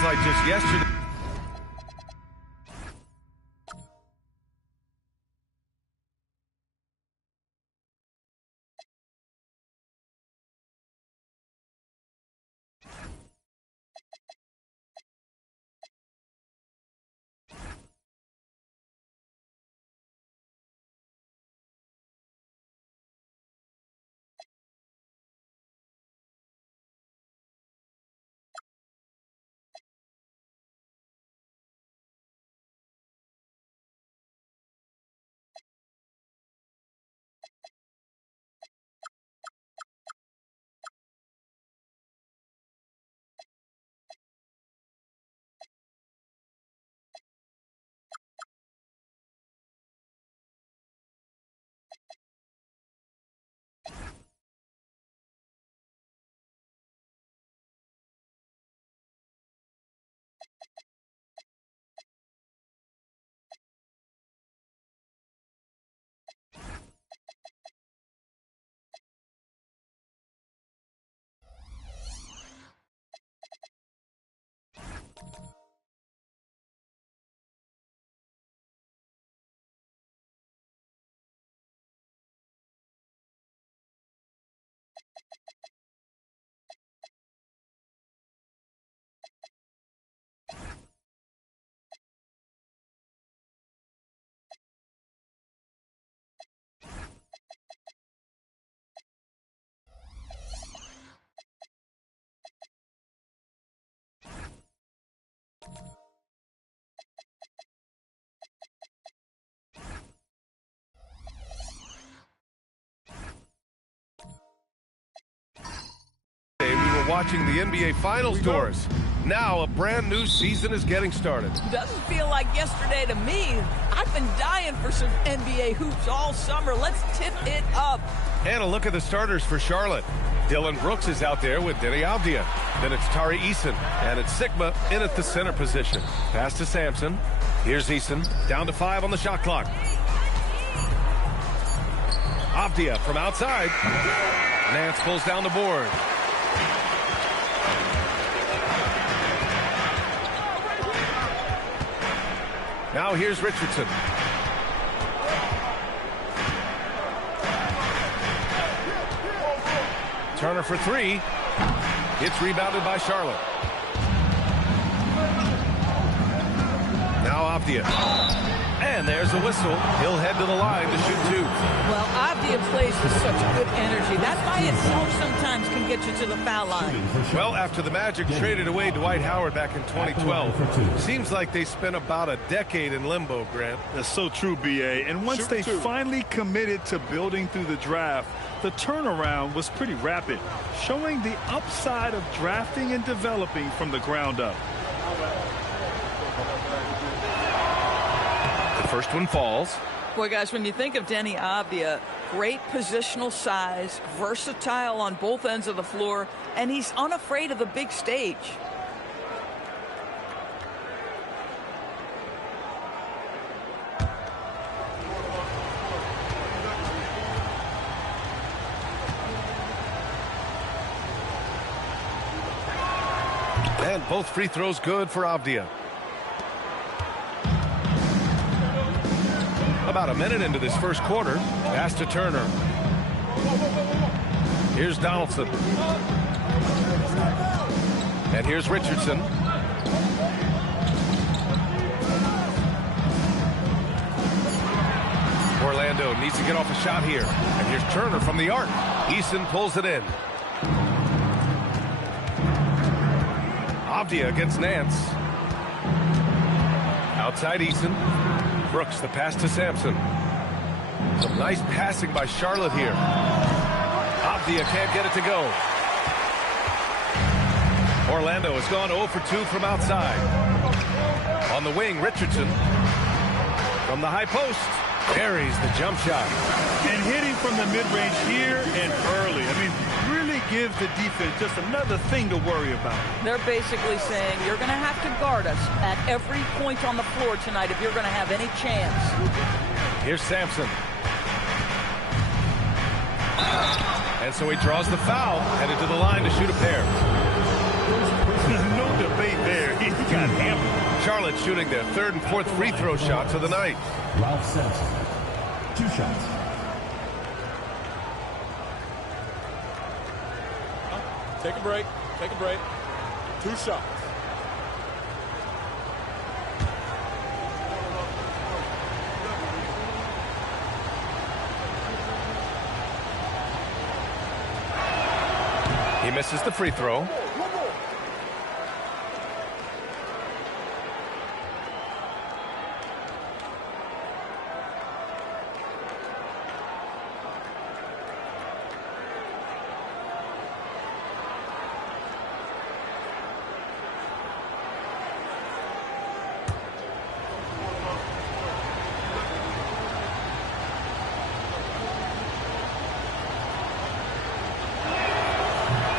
feels like just yesterday. Watching the NBA Finals doors. Now a brand new season is getting started. Doesn't feel like yesterday to me. I've been dying for some NBA hoops all summer. Let's tip it up. And a look at the starters for Charlotte. Dillon Brooks is out there with Deni Avdija. Then it's Tari Eason. And it's Sigma in at the center position. Pass to Sampson. Here's Eason. Down to 5 on the shot clock. Avdija from outside. Nance pulls down the board. Now here's Richardson. Turner for 3. It's rebounded by Charlotte. Now Avdija. And there's the whistle. He'll head to the line to shoot 2. Well, Avdija plays with such good energy. That by itself sometimes can get you to the foul line. Well, after the Magic traded away Dwight Howard back in 2012, seems like they spent about a decade in limbo, Grant. That's so true, B.A. And once they finally committed to building through the draft, the turnaround was pretty rapid, showing the upside of drafting and developing from the ground up. The first one falls. Boy, guys, when you think of Deni Avdija, great positional size, versatile on both ends of the floor, and he's unafraid of the big stage. And both free throws good for Avdija. About a minute into this first quarter. Pass to Turner. Here's Donaldson. And here's Richardson. Orlando needs to get off a shot here. And here's Turner from the arc. Eason pulls it in. Avdija against Nance. Outside Eason. Brooks, the pass to Sampson. Some nice passing by Charlotte here. Avdija can't get it to go. Orlando has gone 0 for 2 from outside. On the wing, Richardson. From the high post, buries the jump shot. And hitting from the mid-range here and early. I mean, really gives the defense just another thing to worry about. They're basically saying you're going to have to guard us at every point on the floor tonight if you're going to have any chance. Here's Sampson. And so he draws the foul, headed to the line to shoot a pair. No debate there. He got hammered. Charlotte shooting their third and fourth free throw shots of the night. Ralph Sampson, 2 shots. Take a break. Take a break. 2 shots. He misses the free throw.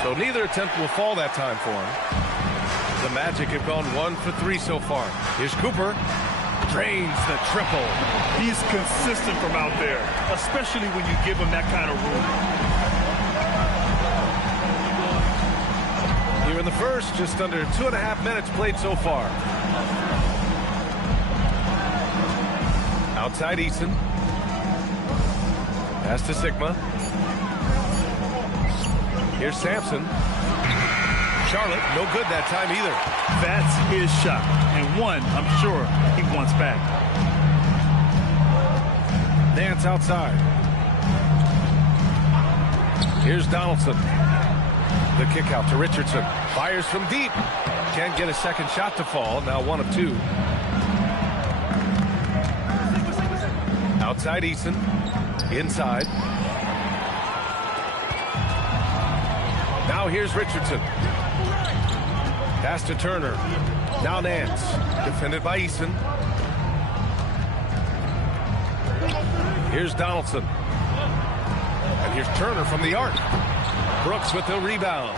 So neither attempt will fall that time for him. The Magic have gone 1 for 3 so far. Here's Cooper. Drains the triple. He's consistent from out there, especially when you give him that kind of room. Here in the first, just under 2.5 minutes played so far. Outside Eason. Pass to Sigma. Here's Sampson. Charlotte, no good that time either. That's his shot, and one I'm sure he wants back. Nance outside. Here's Donaldson. The kick out to Richardson. Fires from deep. Can't get a second shot to fall. Now 1 of 2. Outside Eason. Inside. Now here's Richardson. Pass to Turner. Now Nance. Defended by Eason. Here's Donaldson. And here's Turner from the arc. Brooks with the rebound.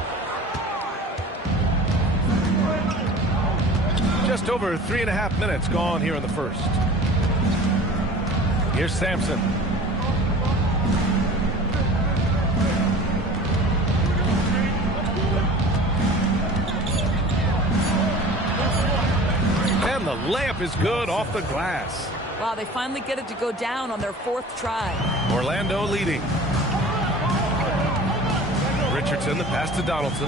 Just over 3.5 minutes gone here in the first. Here's Sampson. And the layup is good off the glass. Wow, they finally get it to go down on their 4th try. Orlando leading. Richardson, the pass to Donaldson.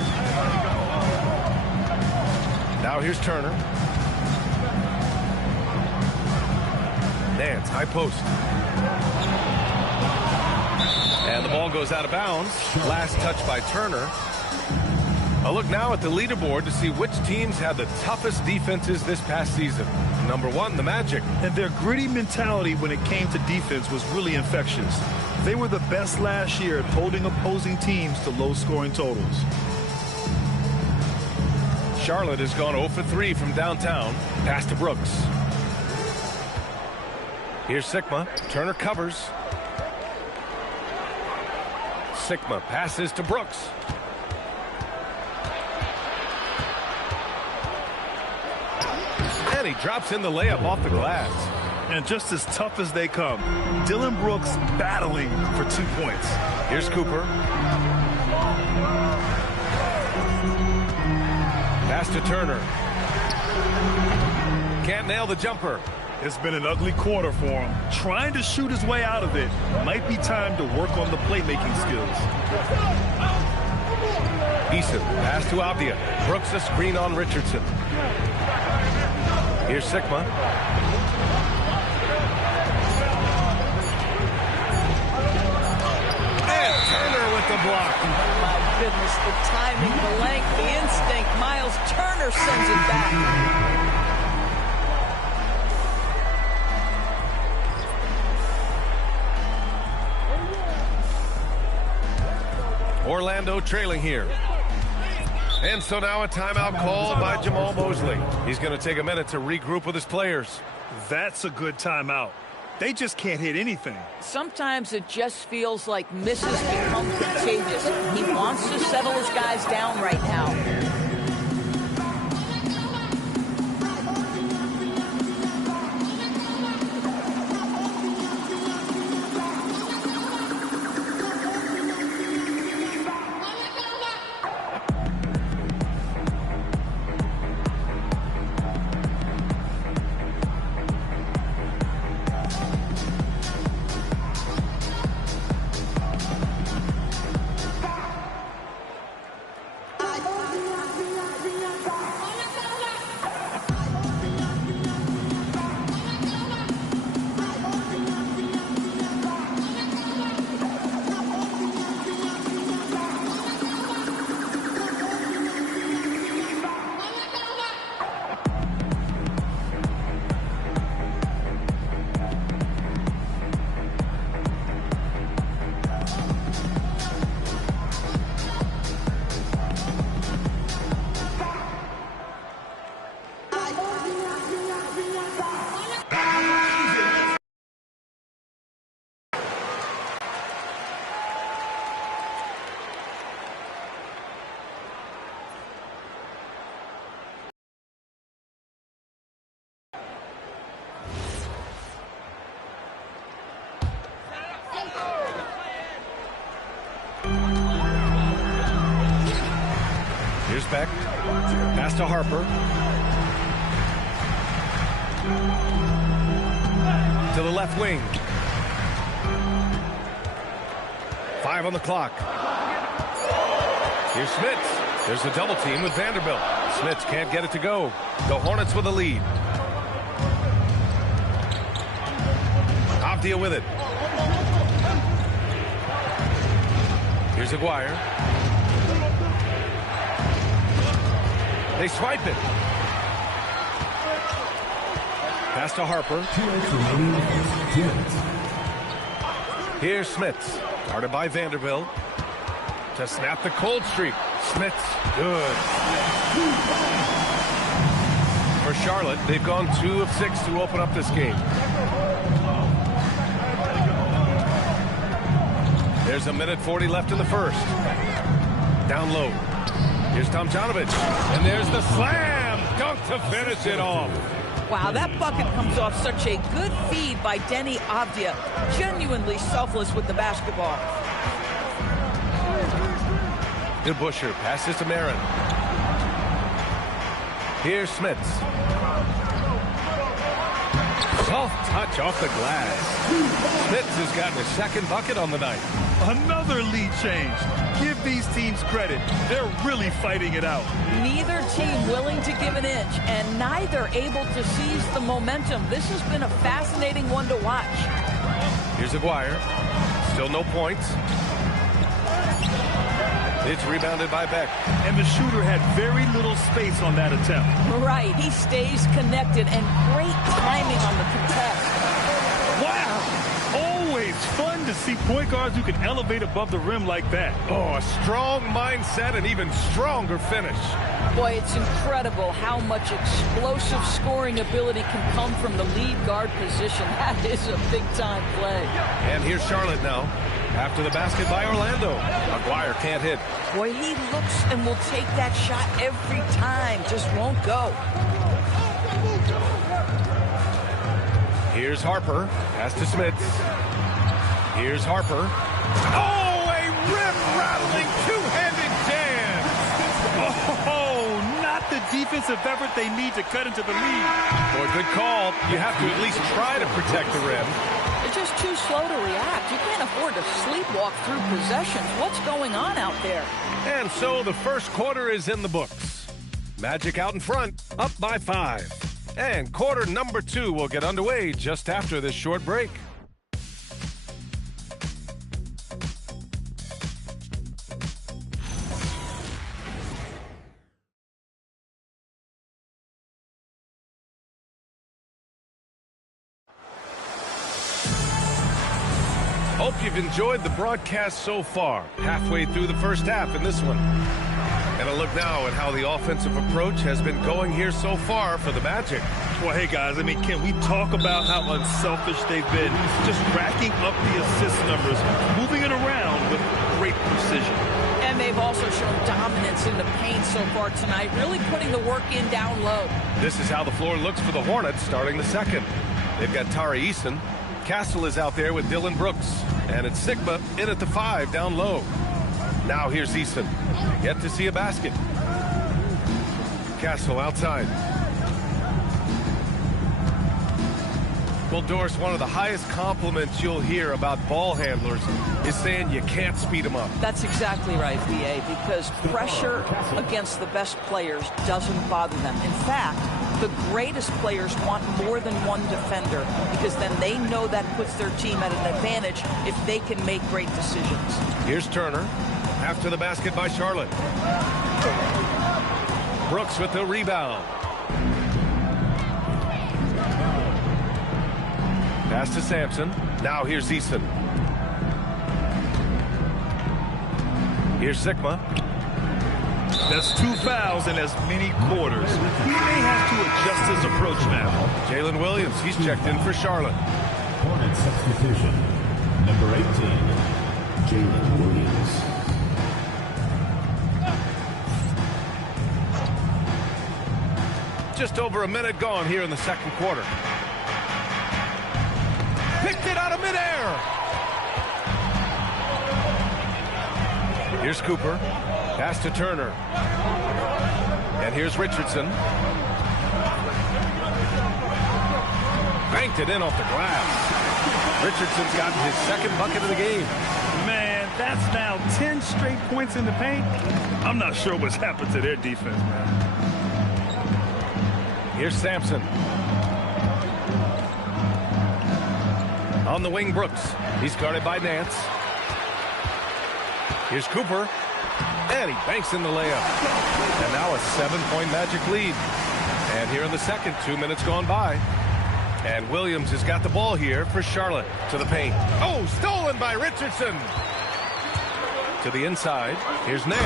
Now here's Turner. Nance, high post. And the ball goes out of bounds. Last touch by Turner. A look now at the leaderboard to see which teams had the toughest defenses this past season. Number 1, the Magic. And their gritty mentality when it came to defense was really infectious. They were the best last year at holding opposing teams to low-scoring totals. Charlotte has gone 0 for 3 from downtown. Pass to Brooks. Here's Sigma. Turner covers. Sigma passes to Brooks. And he drops in the layup off the glass. And just as tough as they come, Dillon Brooks battling for 2 points. Here's Cooper. Pass to Turner. Can't nail the jumper. It's been an ugly quarter for him. Trying to shoot his way out of it. Might be time to work on the playmaking skills. Eason, pass to Avdia. Brooks a screen on Richardson. Here's Sigma. And Turner with the block. My goodness, the timing, the length, the instinct. Miles Turner sends it back. Orlando trailing here. And so now a timeout called by Jamal Mosley. He's going to take a minute to regroup with his players. That's a good timeout. They just can't hit anything. Sometimes it just feels like misses become contagious. He wants to settle his guys down right now. Here's Beck. Pass to Harper. To the left wing. 5 on the clock. Here's Smits. There's a double team with Vanderbilt. Smits can't get it to go. The Hornets with a lead. Avdia with it. Here's Aguirre. They swipe it. Pass to Harper. Here's Smits. Guarded by Vanderbilt. To snap the cold streak. Smits. Good. For Charlotte, they've gone 2 of 6 to open up this game. There's 1:40 left in the first. Down low. Here's Tomjanovich. And there's the slam. Dunk to finish it off. Wow, that bucket comes off such a good feed by Deni Avdia. Genuinely selfless with the basketball. Good Busher. Passes to Marin. Here's Smits. Soft touch off the glass. Smits has gotten his second bucket on the night. Another lead change. Give these teams credit. They're really fighting it out. Neither team willing to give an inch, and neither able to seize the momentum. This has been a fascinating one to watch. Here's Aguirre. Still no points. It's rebounded by Beck. And the shooter had very little space on that attempt. Right, he stays connected, and great timing on the contest. Wow! Always fun to see point guards who can elevate above the rim like that. Oh, a strong mindset and even stronger finish. Boy, it's incredible how much explosive scoring ability can come from the lead guard position. That is a big-time play. And here's Charlotte now. After the basket by Orlando. Aguirre can't hit. Boy, he looks and will take that shot every time. Just won't go. Here's Harper. Pass to Smits. Here's Harper. Oh, a rim-rattling two-handed dance. Oh, not the defensive effort they need to cut into the lead. Boy, good call. You have to at least try to protect the rim. They're just too slow to react. You can't afford to sleepwalk through possessions. What's going on out there? And so the first quarter is in the books. Magic out in front, up by 5. And quarter number 2 will get underway just after this short break. Hope you've enjoyed the broadcast so far. Halfway through the first half in this one. And a look now at how the offensive approach has been going here so far for the Magic. Well, hey, guys, I mean, can we talk about how unselfish they've been? Just racking up the assist numbers, moving it around with great precision. And they've also shown dominance in the paint so far tonight, really putting the work in down low. This is how the floor looks for the Hornets starting the second. They've got Tari Eason. Castle is out there with Dylan Brooks. And it's Sigma in at the 5 down low. Now here's Eason. Yet to see a basket. Castle outside. Well, Doris, one of the highest compliments you'll hear about ball handlers is saying you can't speed them up. That's exactly right, VA, because pressure against the best players doesn't bother them. In fact, the greatest players want more than one defender because then they know that puts their team at an advantage if they can make great decisions. Here's Turner. After the basket by Charlotte. Brooks with the rebound. Pass to Sampson. Now here's Eason. Here's Sigma. That's 2 fouls in as many quarters. He may have to adjust his approach now. Jalen Williams, he's checked in for Charlotte. Hornets substitution. Number 18, Jalen Williams. Just over a minute gone here in the second quarter. Picked it out of midair. Here's Cooper. Pass to Turner. And here's Richardson. Banked it in off the glass. Richardson's gotten his second bucket of the game. Man, that's now 10 straight points in the paint. I'm not sure what's happened to their defense, man. Here's Sampson. On the wing, Brooks. He's guarded by Nance. Here's Cooper. And he banks in the layup. And now a 7-point Magic lead. And here in the second, 2 minutes gone by. And Williams has got the ball here for Charlotte. To the paint. Oh, stolen by Richardson. To the inside. Here's Nance.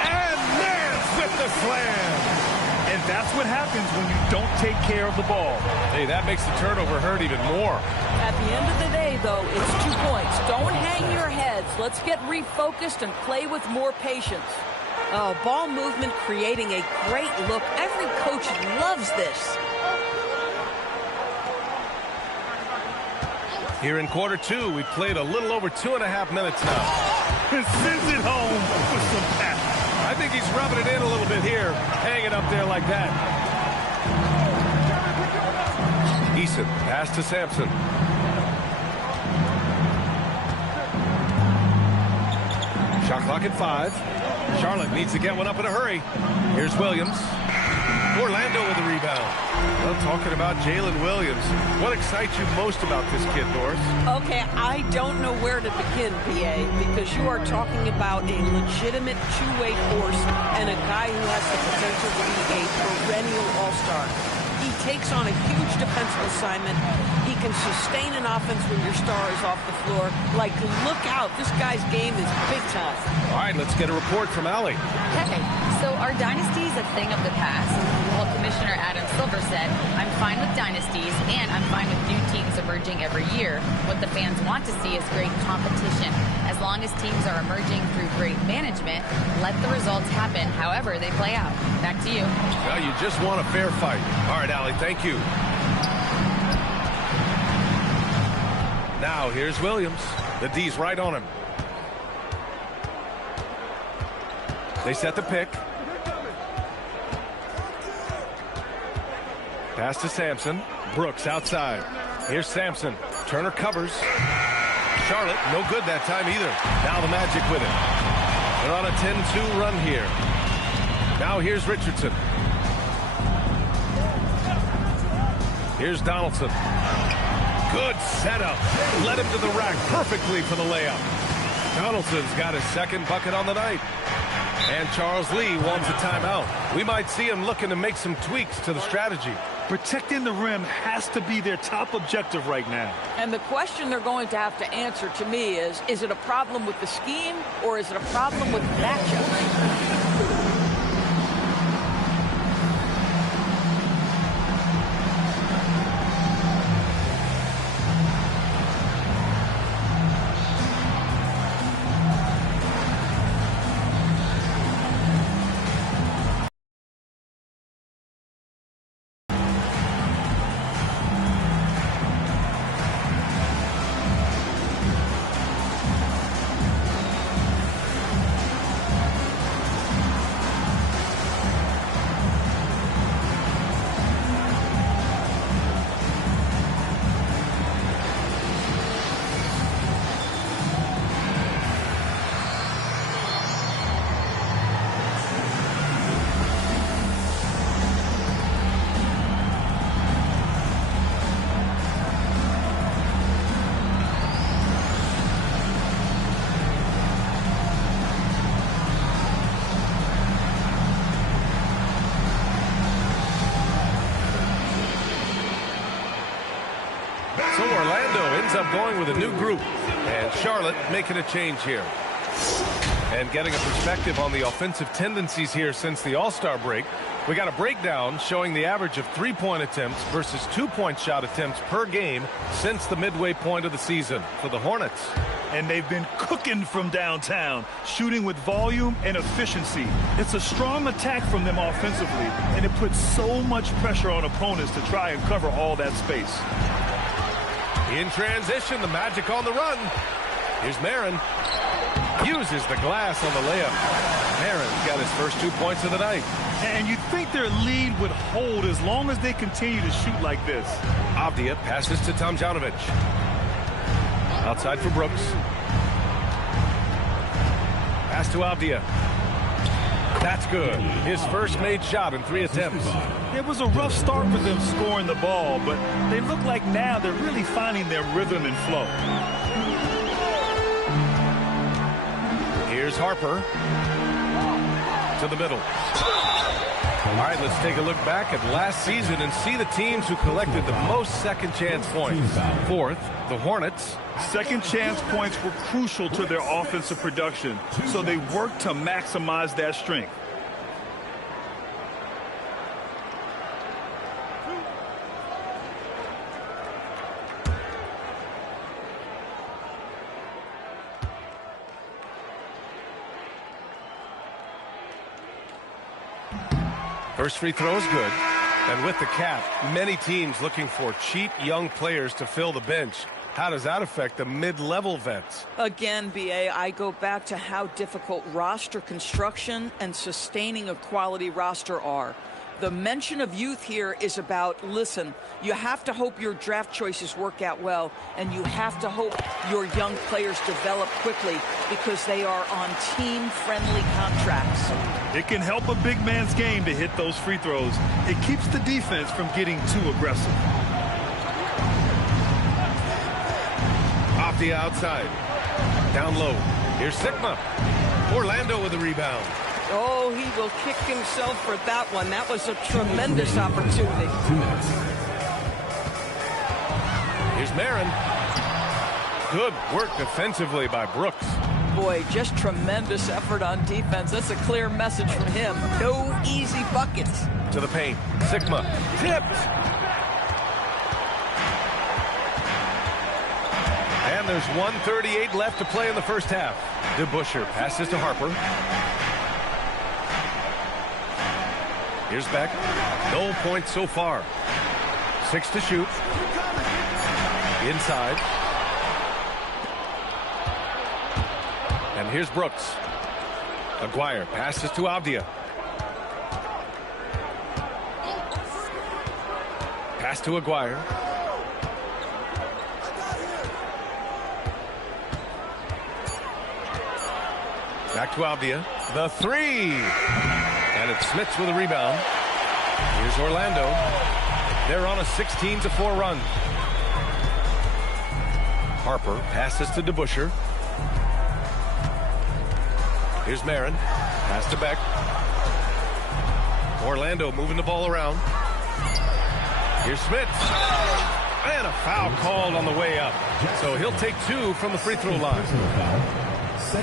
And Nance with the slam. And that's what happens when you don't take care of the ball. Hey, that makes the turnover hurt even more. At the end of the day, though, it's 2 points. Don't hang your heads. Let's get refocused and play with more patience. Oh, ball movement creating a great look. Every coach loves this. Here in quarter 2, we played a little over 2.5 minutes now. Sends it home with some pass. I think he's rubbing it in a little bit here, hanging up there like that. Eason, pass to Sampson. Shot clock at 5. Charlotte needs to get one up in a hurry. Here's Williams. Orlando with the rebound. Well, talking about Jalen Williams, what excites you most about this kid, Doris? Okay, I don't know where to begin, PA, because you are talking about a legitimate two-way force and a guy who has the potential to be a perennial all-star. He takes on a huge defensive assignment. He can sustain an offense when your star is off the floor. Like, look out. This guy's game is big time. All right, let's get a report from Allie. Okay, so are dynasties a thing of the past? Well, Commissioner Adam Silver said, I'm fine with dynasties, and I'm fine with new teams emerging every year. What the fans want to see is great competition. As long as teams are emerging through great management, let the results happen however they play out. Back to you. Well, you just want a fair fight. All right, Allie, thank you. Now, here's Williams. The D's right on him. They set the pick. Pass to Sampson. Brooks outside. Here's Sampson. Turner covers. Charlotte, no good that time either. Now the Magic with it. They're on a 10-2 run here. Now here's Richardson. Here's Donaldson. Good setup. Led him to the rack perfectly for the layup. Donaldson's got his second bucket on the night. And Charles Lee wants a timeout. We might see him looking to make some tweaks to the strategy. Protecting the rim has to be their top objective right now. And the question they're going to have to answer to me is it a problem with the scheme or is it a problem with matchups? So Orlando ends up going with a new group, and Charlotte making a change here. And getting a perspective on the offensive tendencies here since the All-Star break, we got a breakdown showing the average of three-point attempts versus two-point shot attempts per game since the midway point of the season for the Hornets. And they've been cooking from downtown, shooting with volume and efficiency. It's a strong attack from them offensively, and it puts so much pressure on opponents to try and cover all that space. In transition, the Magic on the run. Here's Marin. Uses the glass on the layup. Marin's got his first 2 points of the night. And you'd think their lead would hold as long as they continue to shoot like this. Avdia passes to Tomjanovic. Outside for Brooks. Pass to Avdia. That's good. His first made shot in 3 attempts. It was a rough start for them scoring the ball, but they look like now they're really finding their rhythm and flow. Here's Harper. To the middle. All right, let's take a look back at last season and see the teams who collected the most second chance points. Fourth, the Hornets. Second chance points were crucial to their offensive production, so they worked to maximize that strength. First free throw is good. And with the cap, many teams looking for cheap young players to fill the bench. How does that affect the mid-level vets? Again, BA, I go back to how difficult roster construction and sustaining a quality roster are. The mention of youth here is about, listen, you have to hope your draft choices work out well, and you have to hope your young players develop quickly because they are on team-friendly contracts. It can help a big man's game to hit those free throws. It keeps the defense from getting too aggressive. Off the outside. Down low. Here's Sigma. Orlando with the rebound. Oh, he will kick himself for that one. That was a tremendous opportunity. Here's Marin. Good work defensively by Brooks. Boy, just tremendous effort on defense. That's a clear message from him. No easy buckets. To the paint. Sigma. Tipped. And there's 1:38 left to play in the first half. DeBusschere passes to Harper. Here's Beck. No points so far. 6 to shoot. Inside. And here's Brooks. Aguirre passes to Avdia. Pass to Aguirre. Back to Avdia. The three. And it's Smits with a rebound. Here's Orlando. They're on a 16-4 run. Harper passes to DeBusschere. Here's Marin. Pass to Beck. Orlando moving the ball around. Here's Smits. And a foul called on the way up. So he'll take 2 from the free throw line.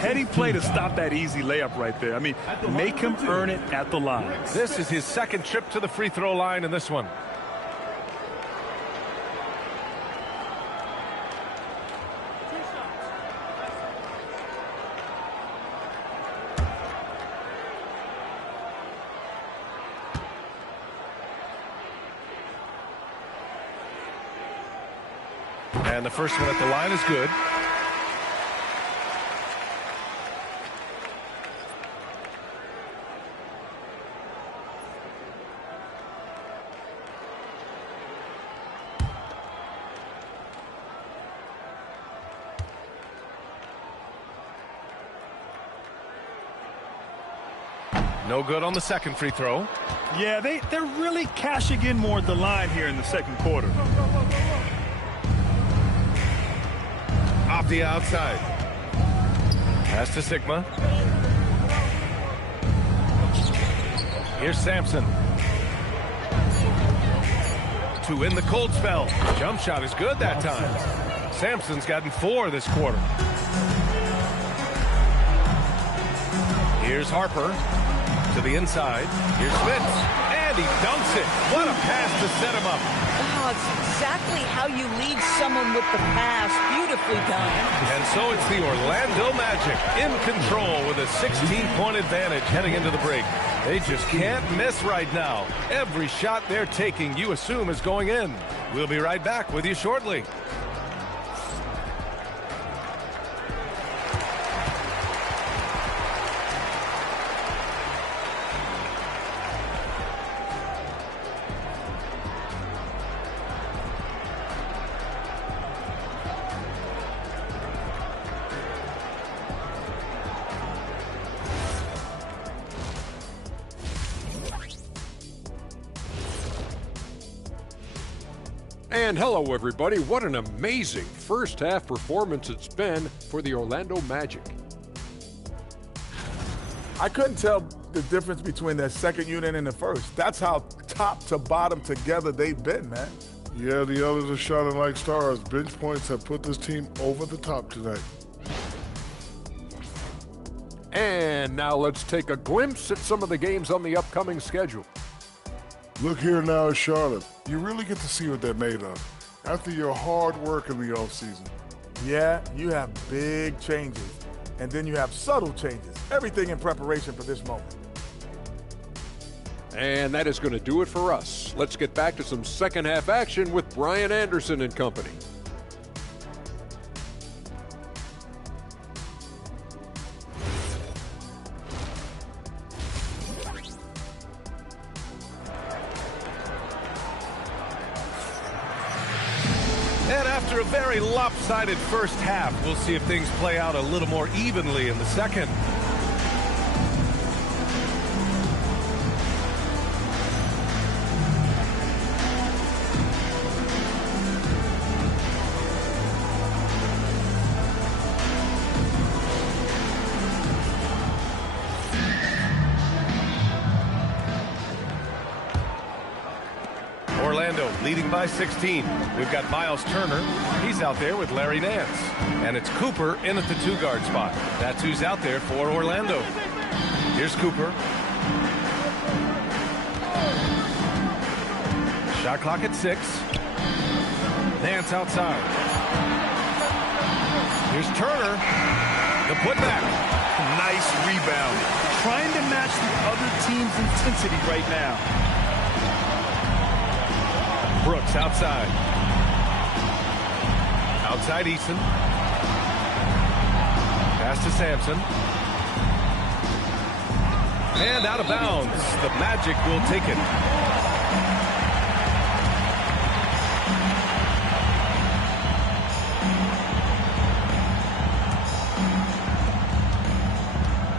Heady play to stop that easy layup right there. I mean, make him earn it at the line. This is his second trip to the free throw line in this one. And the first one at the line is good. No good on the second free throw. Yeah, they're really cashing in more at the line here in the second quarter. Off the outside. Pass to Sigma. Here's Sampson. To in the cold spell. Jump shot is good that time. Sampson's gotten 4 this quarter. Here's Harper. To the inside. Here's Smits. And he dunks it. What a pass to set him up. Oh, it's exactly how you lead someone with the pass. Beautifully done. And so it's the Orlando Magic in control with a 16-point advantage heading into the break. They just can't miss right now. Every shot they're taking, you assume, is going in. We'll be right back with you shortly. And hello, everybody. What an amazing first half performance it's been for the Orlando Magic. I couldn't tell the difference between their second unit and the first. That's how top to bottom together they've been, man. Yeah, the others are shining like stars. Bench points have put this team over the top tonight. And now let's take a glimpse at some of the games on the upcoming schedule. Look here now at Charlotte. You really get to see what they're made of after your hard work in the offseason. Yeah, you have big changes, and then you have subtle changes. Everything in preparation for this moment. And that is going to do it for us. Let's get back to some second half action with Brian Anderson and company. And after a very lopsided first half, we'll see if things play out a little more evenly in the second. Orlando leading by 16. We've got Miles Turner. He's out there with Larry Nance. And it's Cooper in at the 2-guard spot. That's who's out there for Orlando. Here's Cooper. Shot clock at 6. Nance outside. Here's Turner. The putback. Nice rebound. Trying to match the other team's intensity right now. Brooks outside. Outside Eason. Pass to Sampson. And out of bounds. The Magic will take it.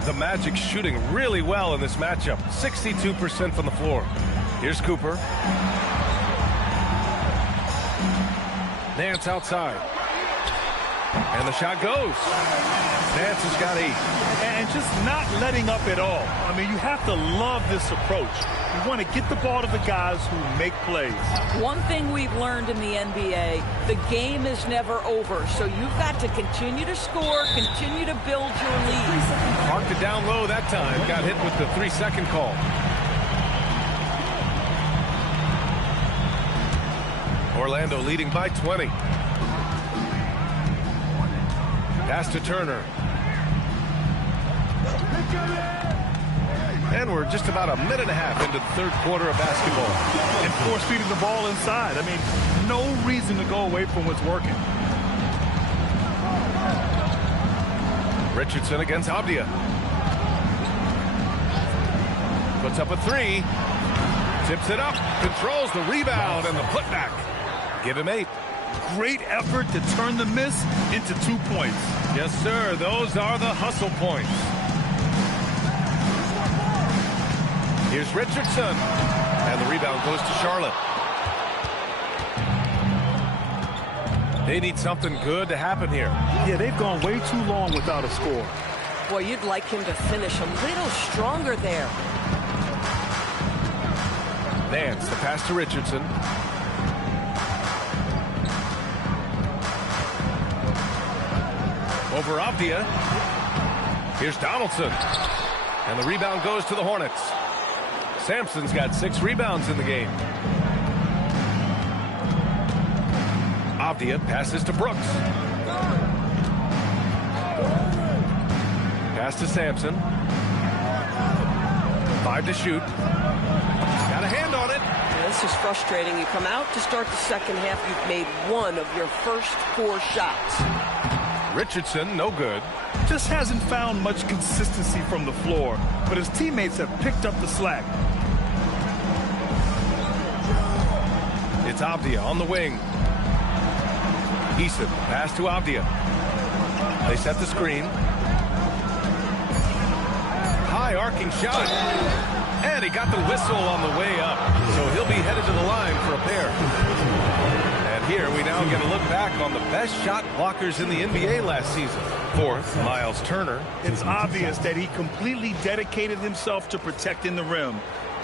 The Magic shooting really well in this matchup. 62% from the floor. Here's Cooper. Nance outside. And the shot goes. Nance has got 8. And just not letting up at all. I mean, you have to love this approach. You want to get the ball to the guys who make plays. One thing we've learned in the NBA, the game is never over. So you've got to continue to score, continue to build your lead. Marked it down low that time. Got hit with the 3-second call. Orlando leading by 20. Pass to Turner. And we're just about a minute and a half into the third quarter of basketball. And force-feeding the ball inside. I mean, no reason to go away from what's working. Richardson against Abdia. Puts up a 3. Tips it up. Controls the rebound and the putback. Give him 8. Great effort to turn the miss into 2 points. Yes, sir. Those are the hustle points. Here's Richardson. And the rebound goes to Charlotte. They need something good to happen here. Yeah, they've gone way too long without a score. Boy, you'd like him to finish a little stronger there. Nance, the pass to Richardson. Over Abdia. Here's Donaldson. And the rebound goes to the Hornets. Sampson's got 6 rebounds in the game. Abdia passes to Brooks. Pass to Sampson. 5 to shoot. Got a hand on it. Yeah, this is frustrating. You come out to start the second half, you've made 1 of your first 4 shots. Richardson, no good. Just hasn't found much consistency from the floor, but his teammates have picked up the slack. It's Abdia on the wing. Eason, pass to Abdia. They set the screen. High arcing shot. And he got the whistle on the way up. So he'll be headed to the line for a pair. And Here we now get a look back on the best shot blockers in the NBA last season. Fourth, Miles Turner. It's obvious that he completely dedicated himself to protecting the rim,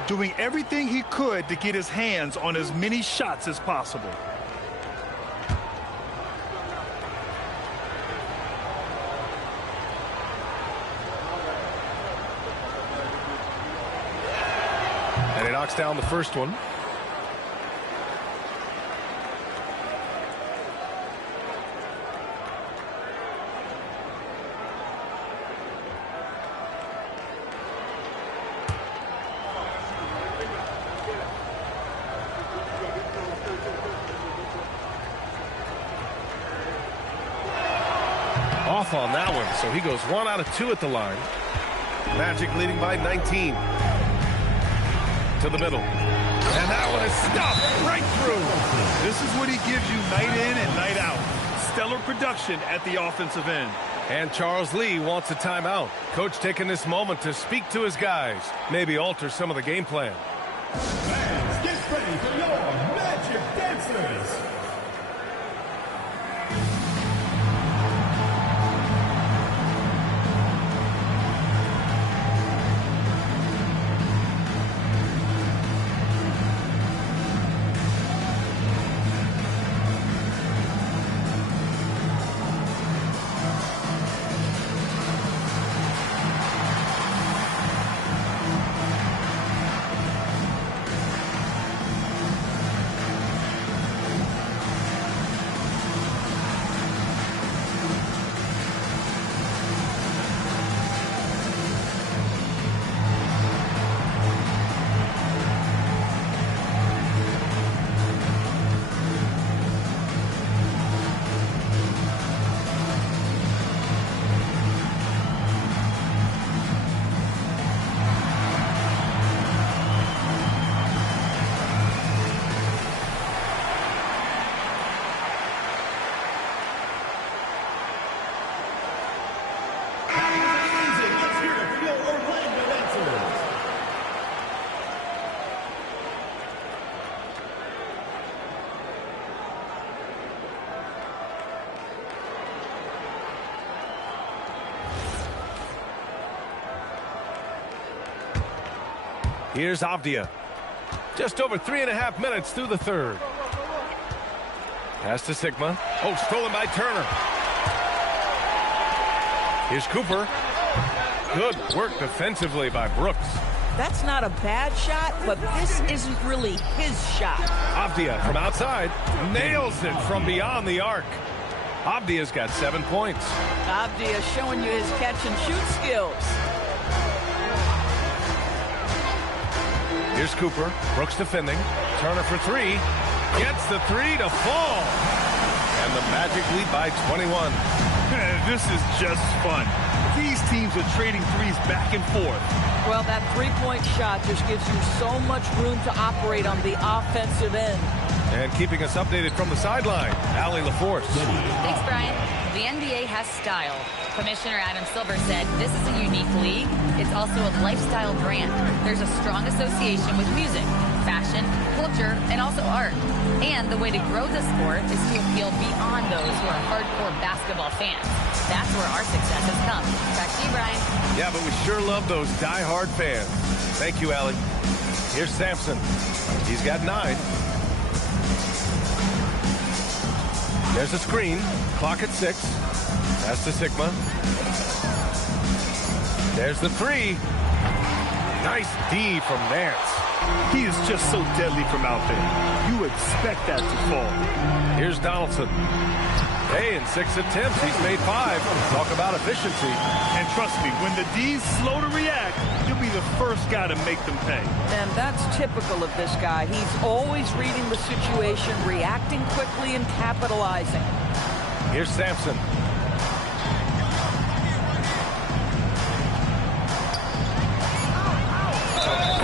doing everything he could to get his hands on as many shots as possible. And he knocks down the first one. Off on that one, so he goes 1 out of 2 at the line. Magic leading by 19. To the middle. And that one is stuffed right through. This is what he gives you night in and night out. Stellar production at the offensive end. And Charles Lee wants a timeout. Coach taking this moment to speak to his guys. Maybe alter some of the game plan. Fans, get ready for your Magic Dancers. Here's Avdia. Just over 3.5 minutes through the third. Pass to Sigma. Oh, stolen by Turner. Here's Cooper. Good work defensively by Brooks. That's not a bad shot, but this isn't really his shot. Avdia from outside. Nails it from beyond the arc. Avdia's got 7 points. Avdia showing you his catch-and-shoot skills. Here's Cooper. Brooks defending. Turner for 3. Gets the 3 to fall. And the Magic lead by 21. This is just fun. These teams are trading threes back and forth. Well, that three-point shot just gives you so much room to operate on the offensive end. And keeping us updated from the sideline, Allie LaForce. Thanks, Brian. The NBA has style. Commissioner Adam Silver said this is a unique league. It's also a lifestyle brand. There's a strong association with music, fashion, culture, and also art. And the way to grow the sport is to appeal beyond those who are hardcore basketball fans. That's where our success has come. Back to you, Brian. Yeah, but we sure love those die-hard fans. Thank you, Allie. Here's Sampson. He's got 9. There's a screen. Clock at 6. Pass to Sigma. There's the 3. Nice D from Nance. He is just so deadly from out there. You expect that to fall. Here's Donaldson. Hey, in 6 attempts, he's made 5. Talk about efficiency. And trust me, when the D's slow to react, you'll be the first guy to make them pay. And that's typical of this guy. He's always reading the situation, reacting quickly, and capitalizing. Here's Sampson.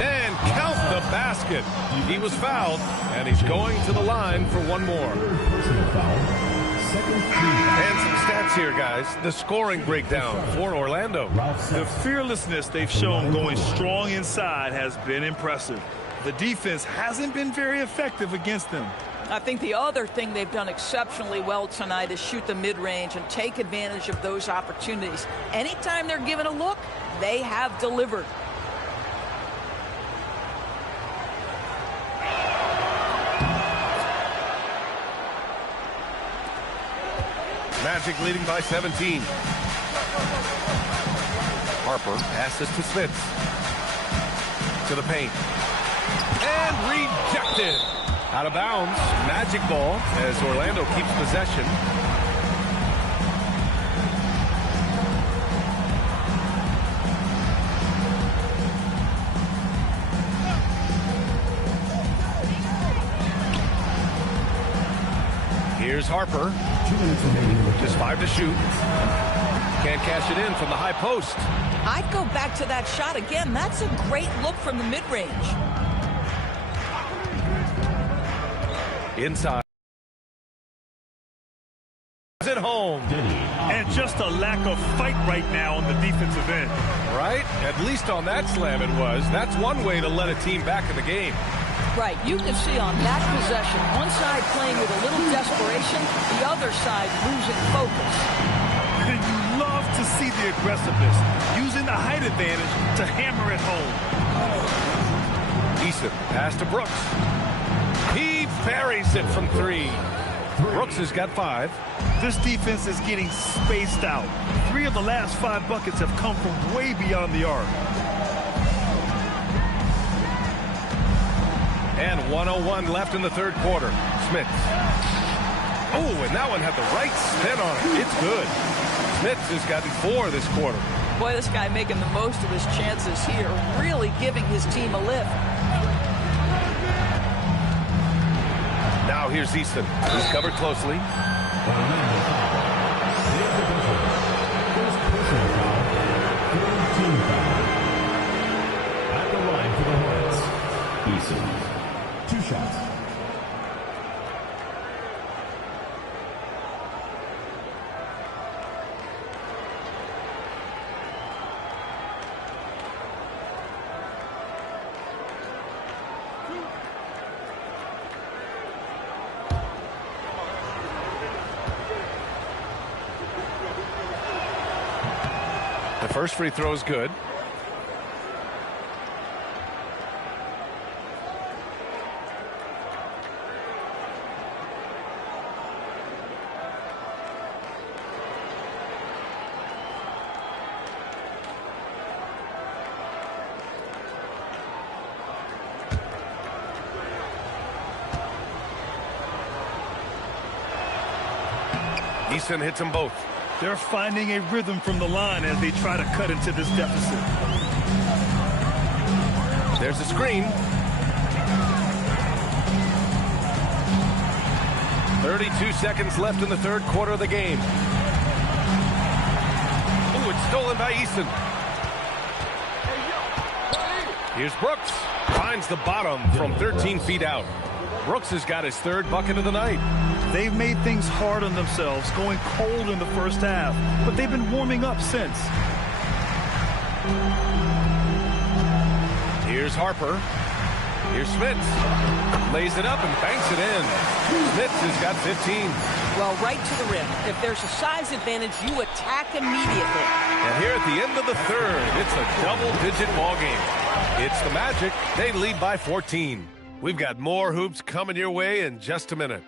And count the basket. He was fouled, and he's going to the line for one more. And some stats here, guys. The scoring breakdown for Orlando. The fearlessness they've shown going strong inside has been impressive. The defense hasn't been very effective against them. I think the other thing they've done exceptionally well tonight is shoot the mid-range and take advantage of those opportunities. Anytime they're given a look, they have delivered. Magic leading by 17. Harper passes to Smith. To the paint. And rejected. Out of bounds. Magic ball as Orlando keeps possession. Here's Harper. Just 5 to shoot. Can't cash it in from the high post. I'd go back to that shot again. That's a great look from the mid-range. Inside. At home. And just a lack of fight right now on the defensive end. Right? At least on that slam it was. That's one way to let a team back in the game. Right, you can see on that possession, one side playing with a little desperation, the other side losing focus. And you love to see the aggressiveness, using the height advantage to hammer it home. Eason, pass to Brooks. He buries it from 3. Brooks has got 5. This defense is getting spaced out. 3 of the last 5 buckets have come from way beyond the arc. And 1:01 left in the third quarter. Smith. Oh, and that one had the right spin on it. It's good. Smith has gotten 4 this quarter. Boy, this guy making the most of his chances here, really giving his team a lift. Now here's Easton. He's covered closely. At the line for the Hornets, Eason. 2 shots. The first free throw is good. Easton hits them both. They're finding a rhythm from the line as they try to cut into this deficit. There's a screen. 32 seconds left in the third quarter of the game. Ooh, it's stolen by Easton. Here's Brooks. Finds the bottom from 13 feet out. Brooks has got his 3rd bucket of the night. They've made things hard on themselves, going cold in the first half, but they've been warming up since. Here's Harper. Here's Smith. Lays it up and banks it in. Smith has got 15. Well, right to the rim. If there's a size advantage, you attack immediately. And here at the end of the third, it's a double-digit ball game. It's the Magic. They lead by 14. We've got more hoops coming your way in just a minute.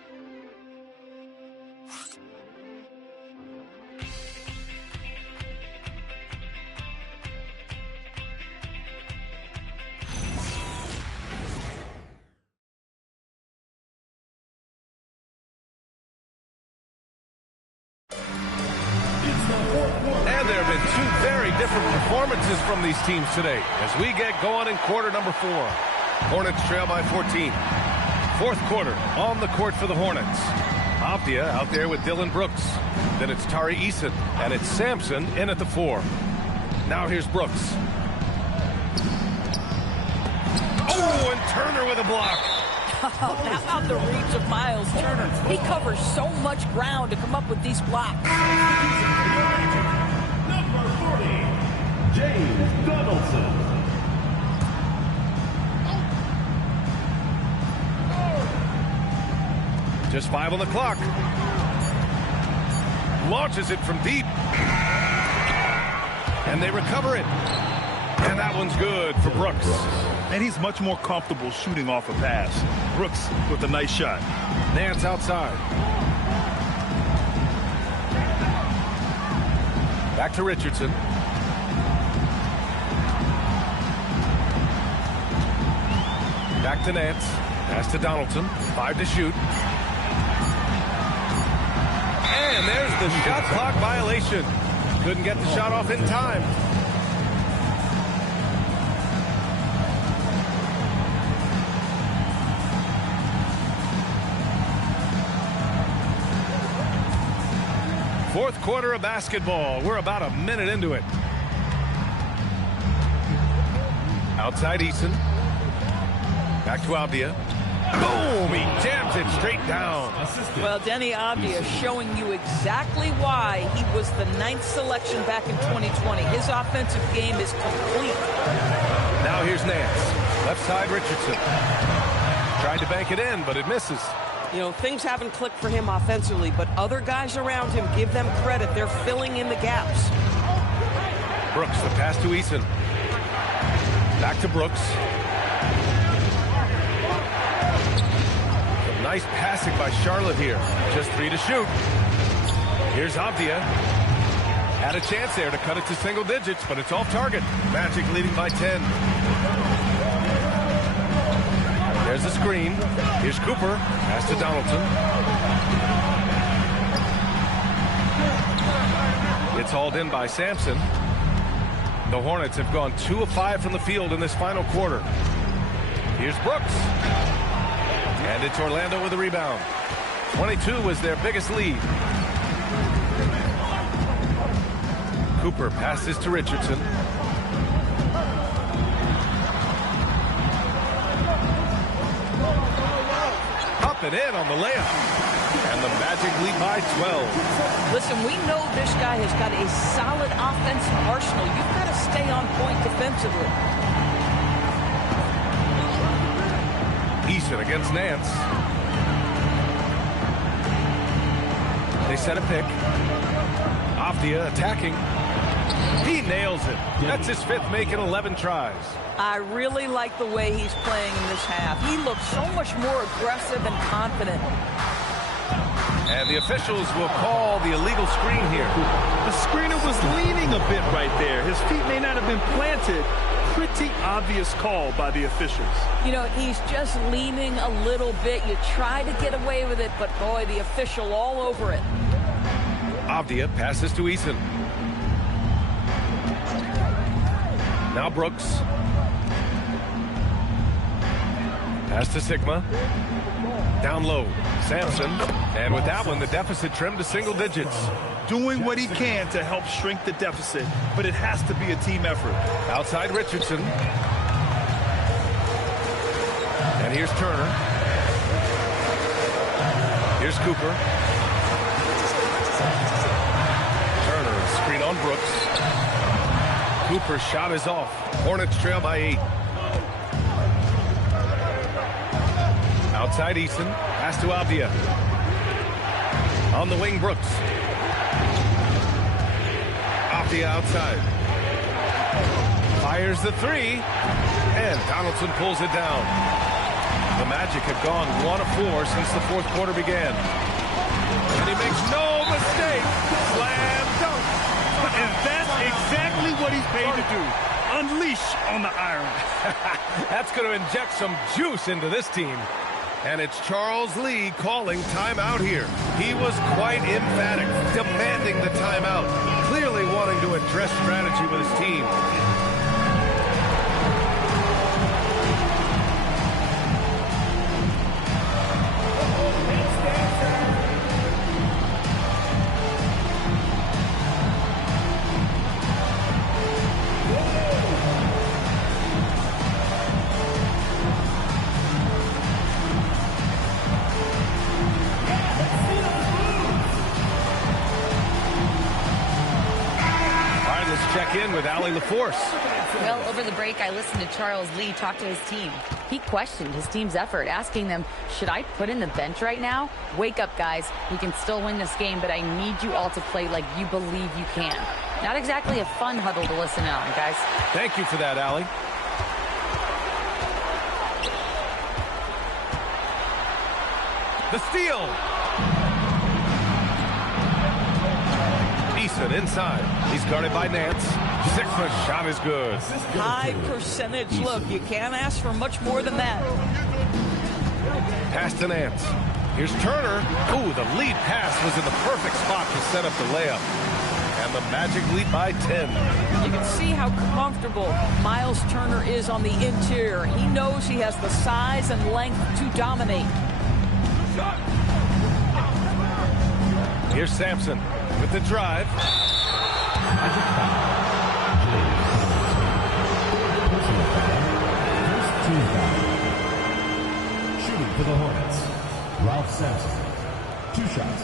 And there have been 2 very different performances from these teams today as we get going in quarter number 4. Hornets trail by 14. Fourth quarter on the court for the Hornets. Avdia out there with Dylan Brooks. Then it's Tari Eason and it's Sampson in at the 4. Now here's Brooks. Oh, and Turner with a block. How about the reach of Miles Turner? He covers so much ground to come up with these blocks. Number 40, James Donaldson. Just 5 on the clock. Launches it from deep. And they recover it. And that one's good for Brooks. And he's much more comfortable shooting off a pass. Brooks with a nice shot. Nance outside. Back to Richardson. Back to Nance. Pass to Donaldson. 5 to shoot. And there's the shot clock violation. Couldn't get the shot off in time. Fourth quarter of basketball. We're about a minute into it. Outside Eason. Back to Avdia. Boom! He jams it straight down. Well, Denny Avdia showing you exactly why he was the 9th selection back in 2020. His offensive game is complete. Now here's Nance. Left side Richardson. Tried to bank it in, but it misses. You know, things haven't clicked for him offensively, but other guys around him, give them credit. They're filling in the gaps. Brooks, the pass to Eason. Back to Brooks. Nice passing by Charlotte here. Just 3 to shoot. Here's Avdia. Had a chance there to cut it to single digits, but it's off target. Magic leading by 10. There's the screen. Here's Cooper. Pass to Donaldson. It's hauled in by Sampson. The Hornets have gone 2 of 5 from the field in this final quarter. Here's Brooks. And it's Orlando with a rebound. 22 was their biggest lead. Cooper passes to Richardson. Up and in on the layup. And the Magic lead by 12. Listen, we know this guy has got a solid offensive arsenal. You've got to stay on point defensively. Eason against Nance. They set a pick. Avdia attacking. He nails it. That's his 5th make in 11 tries. I really like the way he's playing in this half. He looks so much more aggressive and confident. And the officials will call the illegal screen here. The screener was leaning a bit right there. His feet may not have been planted. Pretty obvious call by the officials. You know, he's just leaning a little bit. You try to get away with it, but boy, the official all over it. Avdia passes to Eason. Now Brooks. Pass to Sigma. Down low. Sampson. And with that one, the deficit trimmed to single digits. Doing what he can to help shrink the deficit, but it has to be a team effort. Outside Richardson. And here's Turner. Here's Cooper. Turner, screen on Brooks. Cooper's shot is off. Hornets trail by 8. Outside Eason. Pass to Avdia. On the wing, Brooks. Avdia outside. Fires the 3. And Donaldson pulls it down. The Magic have gone 1 of 4 since the 4th quarter began. And he makes no mistake. Slam dunk. And that's exactly what he's paid to do. Unleash on the iron. That's going to inject some juice into this team. And it's Charles Lee calling timeout here. He was quite emphatic, demanding the timeout, clearly wanting to address strategy with his team. check in with Allie LaForce. Well, over the break, I listened to Charles Lee talk to his team. He questioned his team's effort, asking them, should I put in the bench right now? Wake up, guys. We can still win this game, but I need you all to play like you believe you can. Not exactly a fun huddle to listen on, guys. Thank you for that, Allie. The steal. Eason inside. He's guarded by Nance. Sigma's shot is good. High percentage look. You can't ask for much more than that. Pass to Nance. Here's Turner. Ooh, the lead pass was in the perfect spot to set up the layup. And the Magic lead by 10. You can see how comfortable Miles Turner is on the interior. He knows he has the size and length to dominate. Here's Sampson with the drive. Shooting for the Hornets, Ralph Sampson. 2 shots.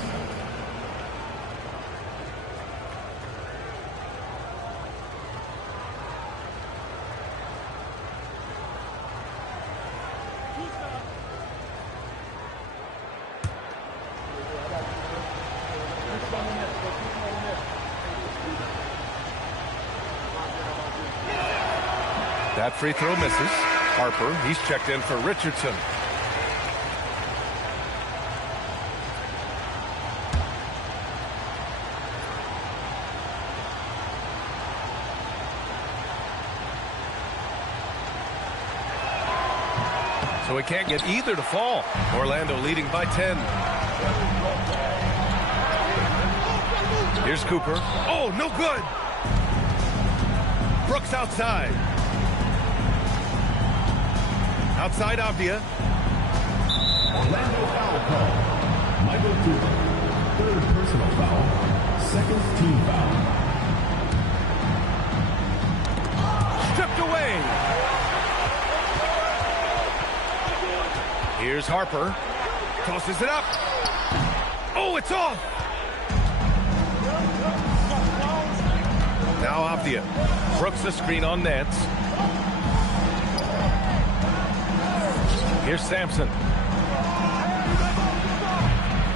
That free throw misses. Harper, he's checked in for Richardson. So he can't get either to fall. Orlando leading by 10. Here's Cooper. Oh, no good. Brooks outside. Outside Avdia. Orlando foul call. Michael Cooper. 3rd personal foul. 2nd team foul. Stripped away. Here's Harper. Tosses it up. Oh, it's off. Now Avdia. Brooks the screen on Nance. Here's Sampson.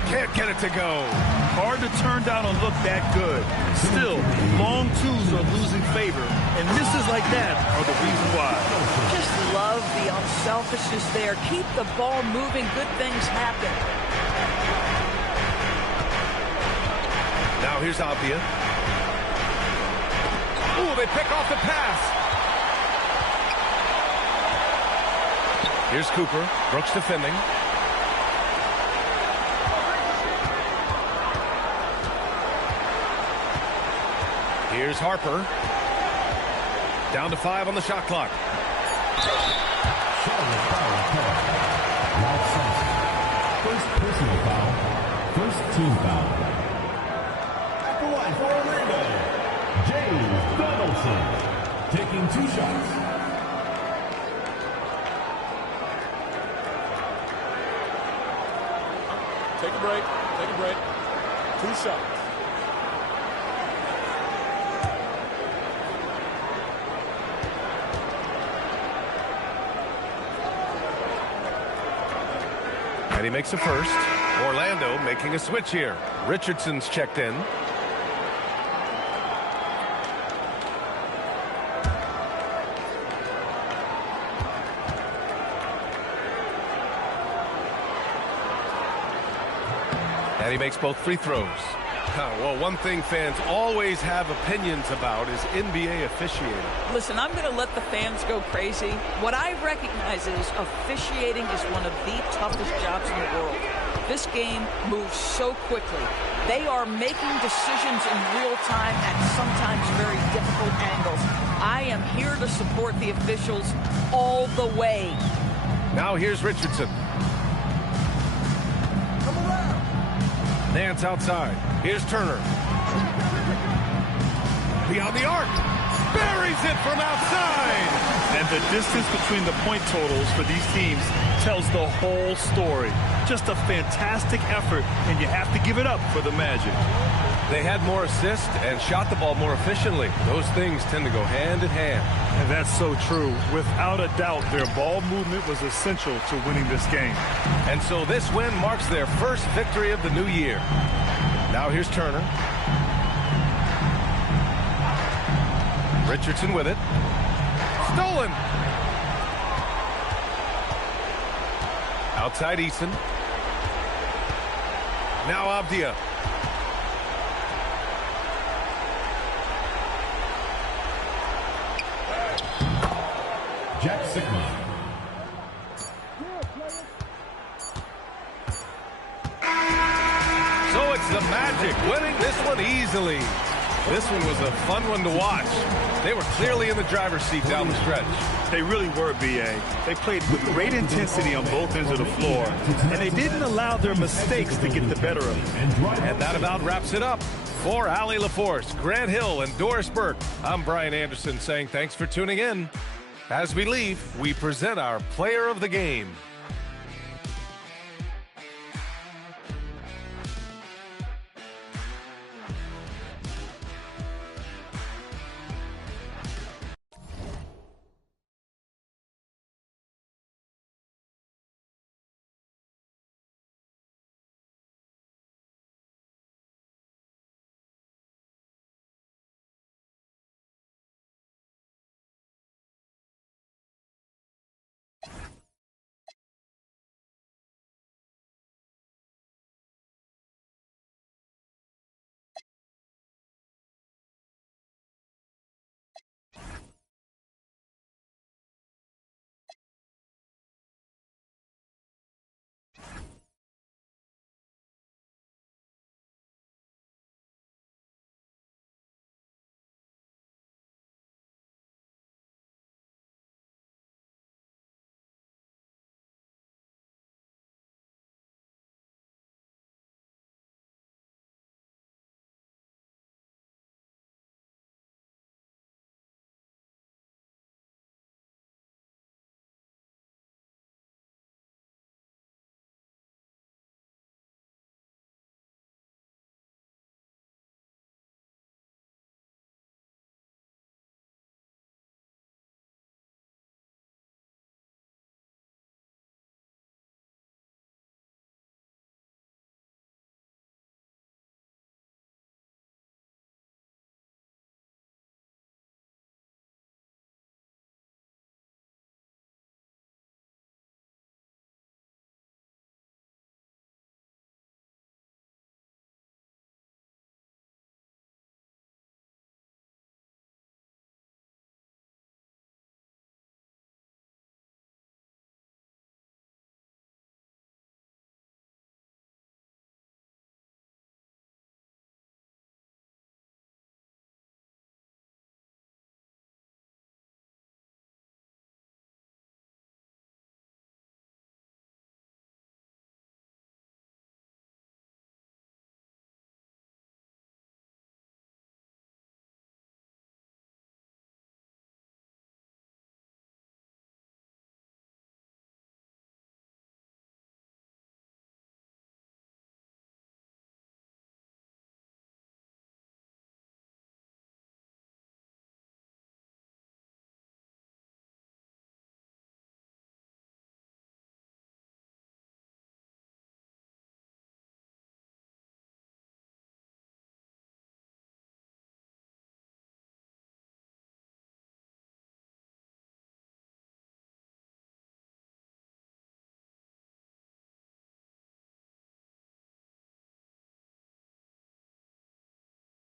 Can't get it to go. Hard to turn down a look that good. Still, long twos are losing favor, and misses like that are the reason why. Just love the unselfishness there. Keep the ball moving. Good things happen. Now here's Avdia. Ooh, they pick off the pass. Here's Cooper. Brooks defending. Here's Harper. Down to 5 on the shot clock. First personal foul. First team foul. At the line for Orlando, James Donaldson. Taking 2 shots. Take a break. Take a break. 2 shots. And he makes a first. Orlando making a switch here. Richardson's checked in. And he makes both free throws. Well, one thing fans always have opinions about is NBA officiating. Listen, I'm going to let the fans go crazy. What I recognize is officiating is one of the toughest jobs in the world. This game moves so quickly. They are making decisions in real time at sometimes very difficult angles. I am here to support the officials all the way. Now here's Richardson. Nance outside. Here's Turner. Beyond the arc. Buries it from outside. And the distance between the point totals for these teams tells the whole story. Just a fantastic effort, and you have to give it up for the Magic. They had more assists and shot the ball more efficiently. Those things tend to go hand in hand. And that's so true. Without a doubt, their ball movement was essential to winning this game. And so this win marks their first victory of the new year. Now here's Turner. Richardson with it. Stolen. Outside Eason. Now Avdia. Jack Sigma. So it's the Magic winning this one easily. This one was a fun one to watch. They were clearly in the driver's seat down the stretch. They really were, B.A. They played with great intensity on both ends of the floor, and they didn't allow their mistakes to get the better of them. And that about wraps it up. For Allie LaForce, Grant Hill, and Doris Burke, I'm Brian Anderson saying thanks for tuning in. As we leave, we present our player of the game.